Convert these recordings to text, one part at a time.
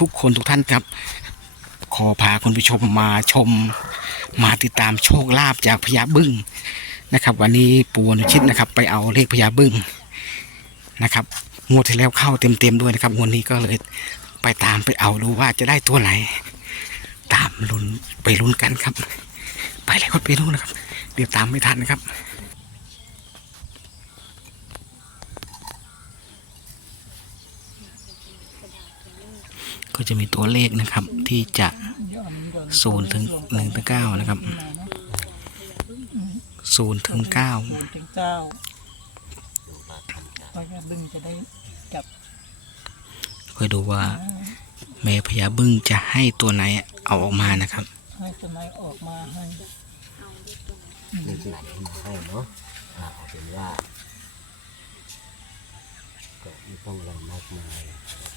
ทุกคนทุกท่านครับ ขอพาคุณผู้ชมมาชม มาติดตามโชคลาภจากพญาบึ้งนะครับ วันนี้ปูอนุชิตนะครับ ไปเอาเลขพญาบึ้งนะครับงวดที่แล้วเข้าเต็มๆด้วยนะครับงวดนี้ก็เลยไปตามไปเอาดูว่าจะได้ตัวไหน ตามลุ้นไปลุ้นกันครับ ไปเลยครับไปลุ้นนะครับ เดี๋ยวตามไม่ทันนะครับ ก็จะมีตัวเลขนะครับที่จะศูนย์ถึงหนึ่งถึงเก้านะครับศูนย์ถึงเก้าถึงเก้าพญาบึงจะได้จับคอยดูว่าแม่พญาบึ้งจะให้ตัวไหนเอาออกมานะครับ ให้ตัวไหนออกมาให้เลขไหนมาให้เนาะอ่าเอาเป็นว่าก็ไม่ต้องอะไรมากมาย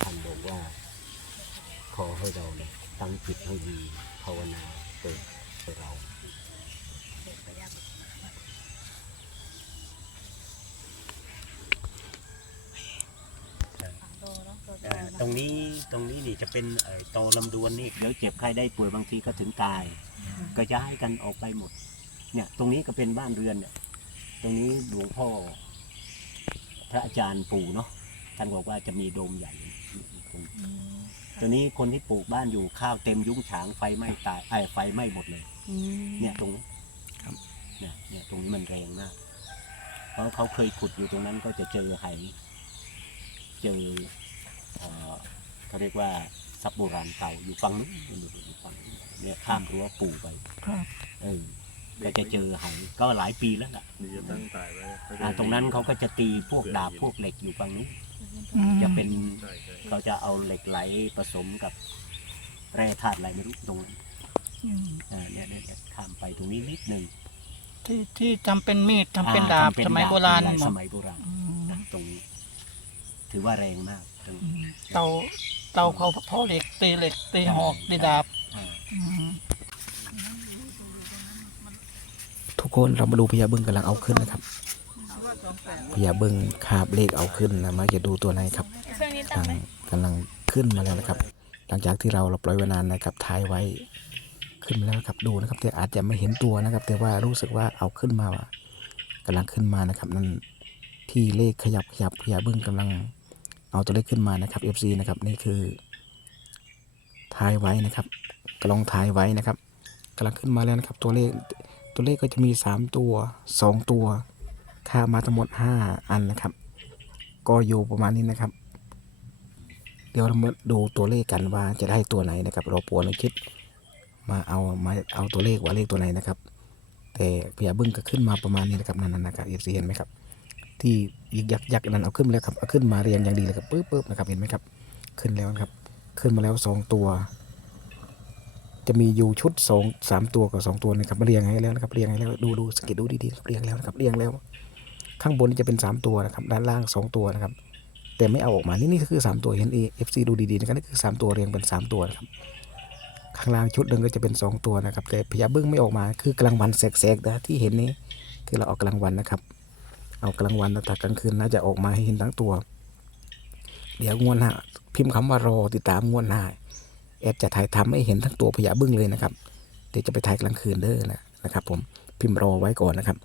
ท่านบอกว่า ขอให้เราเนี่ยตั้งจิตให้ดีภาวนาเปิดให้เราอ่าตรงนี้ตรงนี้นี่จะเป็นเอ่อโตลำดวนนี่เดี๋ยวเจ็บไข้ได้ป่วยบางทีก็ถึงตาย ก็ย้ายกันออกไปหมด เนี่ย ตรงนี้ก็เป็นบ้านเรือนเนี่ย ตรงนี้หลวงพ่อ พระอาจารย์ปู่เนาะท่านบอกว่าจะมีโดมใหญ่ตรง ตรงนี้คนที่ปลูกบ้านอยู่ข้าวเต็มยุ้งฉางไฟไหม้ตายไอ้ยไฟไหม้หมดเลยเนี่ยตรงนี้ครับ เนี่ยเนี่ยตรงนี้มันแรงมาก เพราะเขาเคยขุดอยู่ตรงนั้นก็จะเจอไหเจอเอ่อเขาเรียกว่าทรัพย์โบราณเก่าอยู่ฝั่งนู้นอยู่ฝั่งนู้นเนี่ยข้ามรั้วปู่ไปครับ เออ ก็จะเจอไหก็หลายปีแล้วล่ะนี่จะตั้งตายไว้อ่าตรงนั้นเขาก็จะตีพวกดาบพวกเหล็กอยู่ฝั่งนู้นอืมจะเป็นใช่ใช่เขาจะเอาเหล็กไหลผสมกับแร่ธาตุอะไรไม่รู้ตรงนั้นอืมอ่าเนี่ยเนี่ยเนี่ยข้ามไปตรงนี้นิดนึงที่ที่ทำเป็นมีดทำเป็นอ่ดาบทำเป็นสมัยโบราณเป็นหมสดมัยโบราณอืมตรงนี้ถือว่าแรงมากตรงอืนี้มเตาเตาเขาเพาะเหล็กตีเหล็กตีหอกตีดาบอ่า อืม ทุก คน เรามาดูพญาบึ้งกำลังเอาขึ้นนะครับพญาบึ้งคาบเลขเอาขึ้นนะมาจะดูตัวไหนครับกำลังกำลังขึ้นมาแล้วนะครับ หลังจากที่เราเราปล่อยไว้นานนะครับท้ายไว้ขึ้นมาแล้วครับดูนะครับ แต่อาจจะไม่เห็นตัวนะครับ แต่ว่ารู้สึกว่าเอาขึ้นมาว่ากำลังขึ้นมานะครับ นั่นที่เลขขยับขยับพญาบึ้งกำลังเอาตัวเลขขึ้นมานะครับ FC นะครับนี่คือทายไว้นะครับกลังทายไว้นะครับกำลังขึ้นมาแล้วนะครับ ตัวเลข ตัวเลขก็จะมี 3 ตัว 2 ตัวค่ามาทั้งหมด 5 อันนะครับ ก็อยู่ประมาณนี้นะครับ เดี๋ยวเรามาดูตัวเลขกันว่าจะได้ตัวไหนนะครับ เราปวนคิดมาเอามาเอาตัวเลขว่าเลขตัวไหนนะครับ แต่พยาบึ้งก็ขึ้นมาประมาณนี้นะครับนั่นๆนะครับเอฟซีเห็นไหมครับ ที่ยึกยักยักนั้นเอาขึ้นมาแล้วครับเอาขึ้นมาเรียงอย่างดีเลยครับปึ๊บปึ๊บนะครับเห็นไหมครับ ขึ้นแล้วครับ ขึ้นมาแล้วสองตัว จะมีอยู่ชุดสองสามตัวกับสองตัวนะครับเรียงให้แล้วนะครับเรียงให้แล้วดูดูสงเกิดดูดีๆครับเรียงแล้วนะครับเรียงแล้ว ข้างบนนี่จะเป็นสามตัวนะครับด้านล่างสองตัวนะครับ แต่ไม่เอาออกมานี่นี่คือสามตัวเห็นเอฟซีดูดีๆนะครับนี่คือสามตัวเรียงเป็นสามตัวนะครับข้างล่างชุดหนึ่งก็จะเป็นสองตัวนะครับ แต่พญาบึ้งไม่ออกมาคือกลางวันแสกๆนะที่เห็นนี้คือเราเอากลางวันนะครับ เอากลางวันแต่กลางคืนน่าจะออกมาให้เห็นทั้งตัว เดี๋ยวงวดหน้าพิมพ์คำว่ารอติดตามงวดหน้า แอดจะถ่ายทำให้เห็นทั้งตัวพญาบึ้งเลยนะครับ เดี๋ยวจะไปถ่ายกลางคืนเด้อนะนะครับผมพิมพ์รอไว้ก่อนนะครับ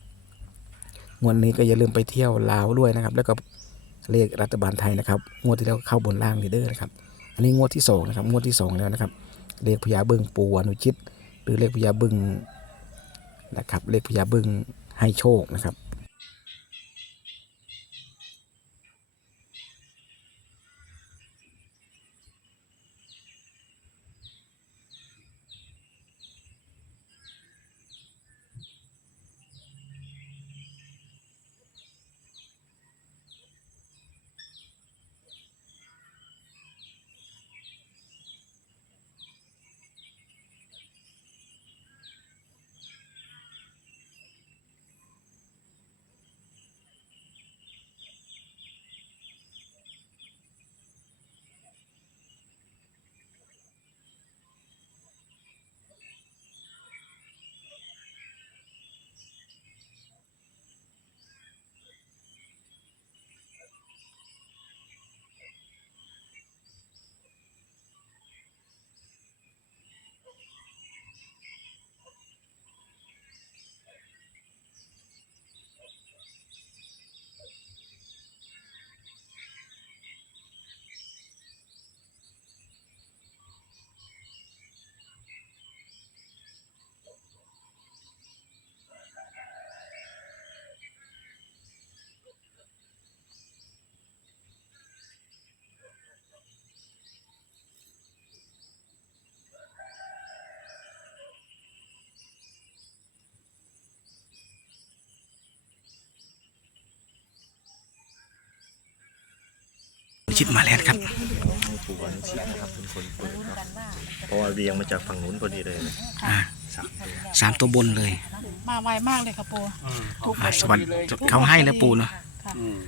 งวดนี้ก็อย่าลืมไปเที่ยวลาวด้วยนะครับ แล้วก็เลขรัฐบาลไทยนะครับงวดที่แล้วเข้าบนล่างเด้อนะครับ อันนี้งวดที่สองนะครับงวดที่สองแล้วนะครับเลขพญาบึ้งปูอนุชิต หรือเลขพญาบึ้งนะครับเลขพญาบึ้งให้โชคนะครับ ชิตมาแล้วครับปู่วานิชิตนะครับเป็นคนเปิดเนาะเพราะว่าเรียงมาจากฝั่งนู้นพอดีเลยนะอ่าสามตัวสามตัวบนเลยมาไวมากเลยค่ะปูทุกอ่าใบสวัสดีเขาให้แล้วปูเนาะอืม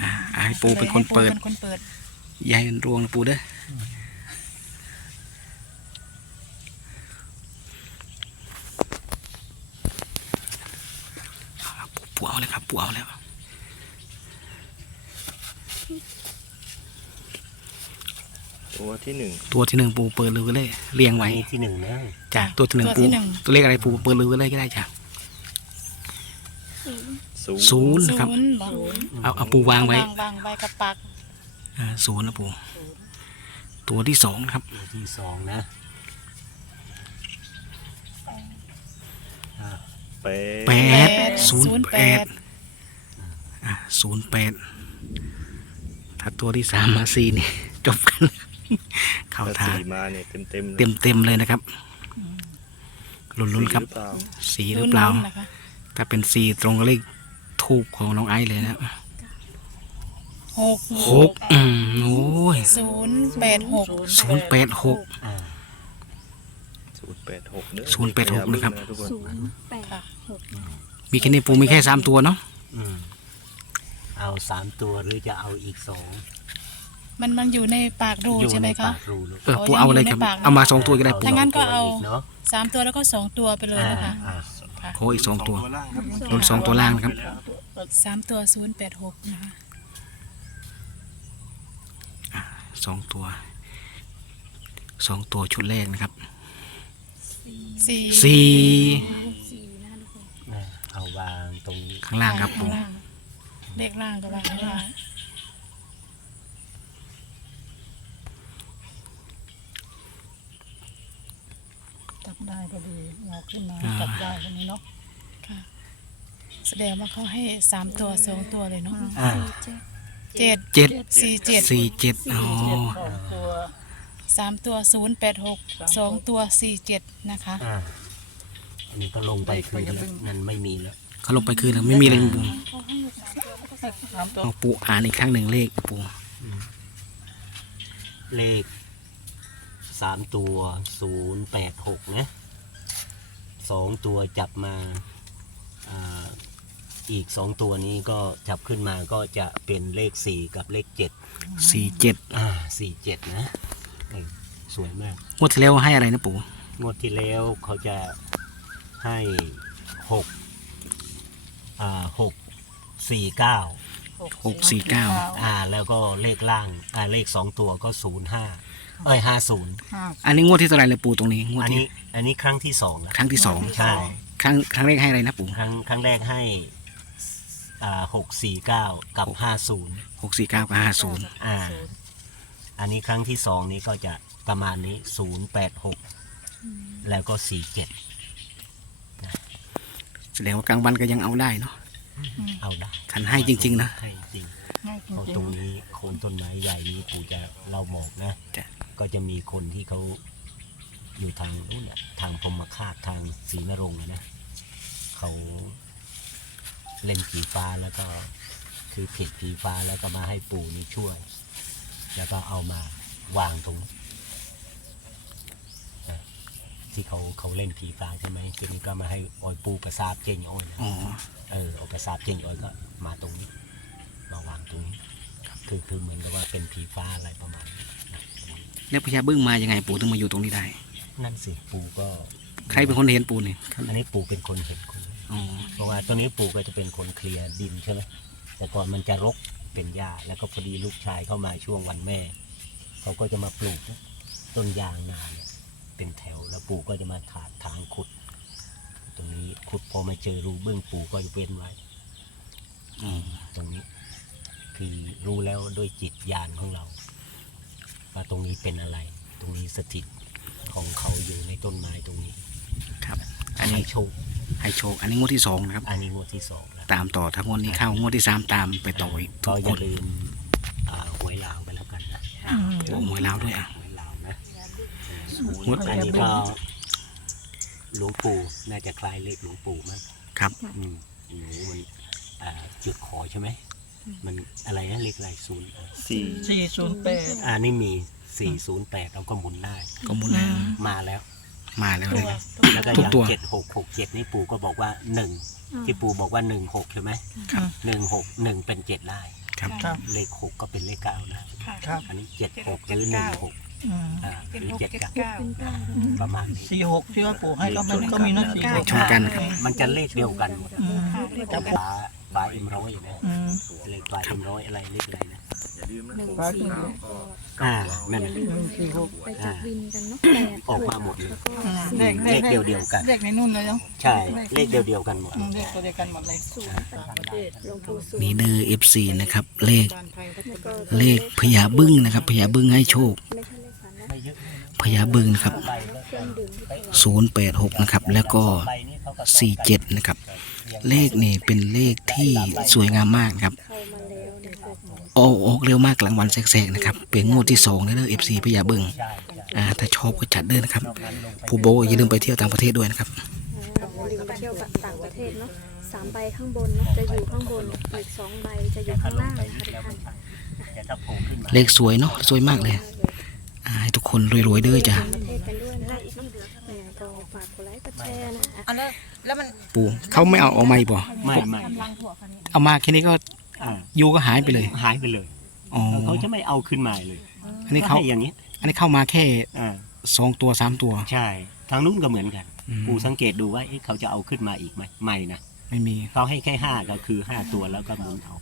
อ่าอ่าให้ปูเป็นคนเปิดเป็นคนเปิดยายรวงนะปูเด้อเอาละปูปูเอาเลยครับปูเอาแล้ว ตัวที่หนึ่งตัวที่หนึ่งปูเปิดเลยไว้เลยเรียงอัไว้นนี้ที่หนึ่งนะจ้ะตัวที่หนึ่งปูตัวเลขอะไรปูเปิดเลยไว้เลยก็ได้จ้ะศูนย์ศูนย์นะครับศูนย์บอกเอาเอาปูวางไว้วางวางไว้กับปากอ่าศูนย์นะปูตัวที่สองนะครับ ตัวที่สองนะอ่าแปแปดดศูนย์แปดอะศูนย์แปดถ้าตัวที่สามมาสี่นี่ จบกัน เข้าถ้าทางสี่มาเนี่ยเต็มเต็มๆเลยเต็มเต็มๆเลยนะครับลุ้นๆครับสี่หรือเปล่าสีหรือเปล่าศูนย์นะคะถ้าเป็นสีตรงกับเลขทูบของน้องไอซ์เลยนะหกหกอืมโอ้ยศูนย์แปดหกศูนย์แปดหกอ่าศูนย์แปดหกเนอะศูนย์แปดหกนะครับทุกคนศูนย์แปดหกมีแค่นี้ปูมีแค่สามตัวเนาะอืมเอาสามตัวหรือจะเอาอีกสอง มันมันอยู่ในปากรูอยู่ใช่ไหในมคะ ปากรูลูกเออปูเอาอะไรครับ เอามาสองตัวก็ได้ปูถ้างั้นก็เอา เนาะสามตัวแล้วก็สองตัวไปเลยนะคะอ่าค่ะโอ้อีกสองตัวลุ้นสองตัวล่างนะครับ สามตัวศูนย์แปดหกนะคะสองตัว สองตัวชุดแรกนะครับ สี่สี่สี่นะคะทุกคนอ่าเอาวางตรงนี้ข้างล่างครับปูข้ล่างเลขล่างก็วางข้างล่าง ได้ก็ดีเอาขึ้นมาจับได้คนนี้เนาะค่ะ แสดงว่าเขาให้สามตัวสองตัวเลยเนาะอ่าเจ็ดเจ็ดสี่เจ็ดสี่เจ็ดอ๋อสองตัวสามตัวศูนย์แปดหกสองตัวสี่เจ็ดนะคะอ่าอันนี้ก็ลงไปคืนแล้วมันไม่มีแล้วเขาลงไปคืนแล้วไม่มีเลยปูสามตัวเอาปูอ่านอีกครั้งหนึ่งเลขปูเลข สามตัวศูนย์แปดหกนะสองตัวจับมาอ่าอีกสองตัวนี้ก็จับขึ้นมาก็จะเป็นเลขสี่กับเลขเจ็ดสี่เจ็ดอ่าสี่เจ็ดนะเออสวยมากงวดที่แล้วให้อะไรนะปูงวดที่แล้วเขาจะให้หกอ่าหกสี่เก้าหกสี่เก้าอ่าแล้วก็เลขล่างอ่าเลขสองตัวก็ศูนย์ห้า เอ้ยห้าศูนย์ห้าอันนี้งวดที่เท่าไหรเลยปูตรงนี้งวดอันที่นี้อันนี้ครั้งที่สองแล้วครั้งที่สองใช่ครั้งครั้งแรกให้อะไรนะปูครั้งครั้งแรกให้อ่าหกสี่เก้ากับห้าศูนย์หกสี่เก้ากับห้าศูนย์อ่า อันนี้ครั้งที่สองนี้ก็จะประมาณนี้ศูนย์แปดหกแล้วก็สี่เจ็ดแสดงว่ากลางวันก็ยังเอาได้เนาะเอาได้ขันให้จริง ๆ นะ ให้จริงง่ายจเพราะริตรงงนี้โคนต้นไม้ใหญ่นี้ปู่จะเล่าหมอกนะ จ้ะ ก็จะมีคนที่เขาอยู่ทางนู้นน่ะทางพรหมคาตทางศรีนรงค์อะนะเขาเล่นผีฟ้าแล้วก็คือเผ็ดผีฟ้าแล้วก็มาให้ปู่นี่ช่วย แล้วก็เอามาวางตรงนี้นะที่เขาเขาเล่นผีฟ้าใช่ไหมทีนี้ก็มาให้ออยปูกระซาบเจงอ้อยนะอ๋อเออเอากระซาบเจงอ้อยก็มาตรงนี้ มาวางตรงนี้คือคือเหมือนกับว่าเป็นผีฟ้าอะไรประมาณนี้นะ แล้วพญาบึ้งมายังไงปูถึงมาอยู่ตรงนี้ได้ นั่นสิปู่ก็ใครเป็นคนเห็นปูเนี่ยอันนี้ปู่เป็นคนเห็นคนอ๋อเพราะว่าตัวนี้ปู่ก็จะเป็นคนเคลียร์ดินใช่ไหมแต่ก่อนมันจะรกเป็นหญ้าแล้วก็พอดีลูกชายเข้ามาช่วงวันแม่ เขาก็จะมาปลูกต้นยางนาเนี่ยเป็นแถวแล้วปู่ก็จะมาถากถางขุด ตรงนี้ขุดพอมาเจอรูเบื้องปู่ก็จะเว้นไว้อ๋อตรงนี้ คือรู้แล้วด้วยจิตญาณของเรา ว่าตรงนี้เป็นอะไร ตรงนี้สถิตของเขาอยู่ในต้นไม้ตรงนี้ ครับ อันให้นี้โชคให้โชค อันนี้งวดที่สองนะครับ อันนี้งวดที่สองแล้วตามต่อถ้างวดนี้เข้างวดที่สามตามไปต่ออีกทุก็กอคย่านลืมอ่าหวยลาวไปแล้วกันนะโอ้หวยลาวด้วยอะ หวยลาวนะงวด อันนี้ก็หลวงปู่น่าจะคล้ายเลขหลวงปู่มั้งครับ อืมหนูมันอ่าจุดขอใช่ไหม มันอะไรนะเลขอะไรศูนย์สี่สี่ศูนย์แปดอ่านี่มี408เราก็หมุนได้ ก็หมุนแล้วมาแล้ว มาแล้วเลย แล้วก็ทุอกย่างตัว เจ็ดหกหกเจ็ดนี่ปู่ก็บอกว่าหนึ่งที่ปู่บอกว่าหนึ่งหกใช่ไหมครับ หนึ่งหกหนึ่งเป็นเจ็ดได้ครับ ครับ เลขหกก็เป็นเลขเก้าได้ครับอันนี้เจ็ดหกหรือหนึ่งหกอืมอ่าหรือเจ็ดเก้าเป็นเก้าประมาณนี้ สี่หกที่ว่าปู่ให้ก็มันก็มีนะสี่หก ชนกันครับ มันจะเลขเดียวกันหมดอืมกับฝา ฝาเอ็มร้อยนะอืม เลขฝาเอ็มร้อยอะไรเลขอะไรนะหนึ่งครับสี่หกอ่านั่นน่ะหนึ่งสี่ หกไปจับวินกันเนาะแปดออกมาหมดเลยแล้วก็อืมสี่เลขเลขเดียวเดียวๆกัน เลขในนู่นเลยเนาะใช่เลขเดียวเดียวๆกันหมด อืมเลขตัวเดียวกันหมดเลยศูนย์แปดหลวงปู่ศูนนี่ย์เด้อ FC นะครับ เลขแล้วก็เลขพญาบึ้งนะครับพญาบึ้งให้โชคไม่ใช่เลขฝันนะไม่เยอะพญาบึ้งนะครับเครื่องดื่มที่ถวาย086นะครับแล้วก็ ใบนี้เขาก็ 47นะครับ เลขนี่เป็นเลขที่สวยงามมากนะครับเข้ามาแล้วนะครับออกออกเร็วมากกลางวันแสกๆนะครับเป็นงวดที่2แล้วเด้อ FC พญาบึ้งอ่าถ้าชอบก็จัดเด้อนะครับผู้โบอย่าลืมไปเที่ยวต่างประเทศด้วยนะครับอ่าลืมไปเที่ยวต่างประเทศเนาะสามใบข้างบนเนาะจะอยู่ข้างบนอีกสองใบจะอยู่ข้างล่างนะคะทุกท่านแต่ถ้าโผล่ขึ้นมาเลขสวยเนาะสวยมากเลยอ่าให้ทุกคนรวยๆเด้อจ้ะต่างประเทศกันด้วยนะคะยังไงก็ฝากกดไลค์กดแชร์นะคะอันแล้วแล้วมันปู่เขาไม่เอาเอาไม่บ่ไม่ไม่เอามาแค่นี้ก็อ่ายูก็หายไปเลยหายไปเลยอ๋อเขาจะไม่เอาขึ้นมาเลยอันนี้เขาให้อย่างนี้อันนี้เข้ามาแค่อ่าสองตัวสามตัว ใช่ ทางนู้นก็เหมือนกัน อืม ปูสังเกตดูว่าเอ๊ะเขาจะเอาขึ้นมาอีกไหมไม่นะไม่มี เขาให้แค่ห้าก็คือห้าตัวแล้วก็หมุนเอา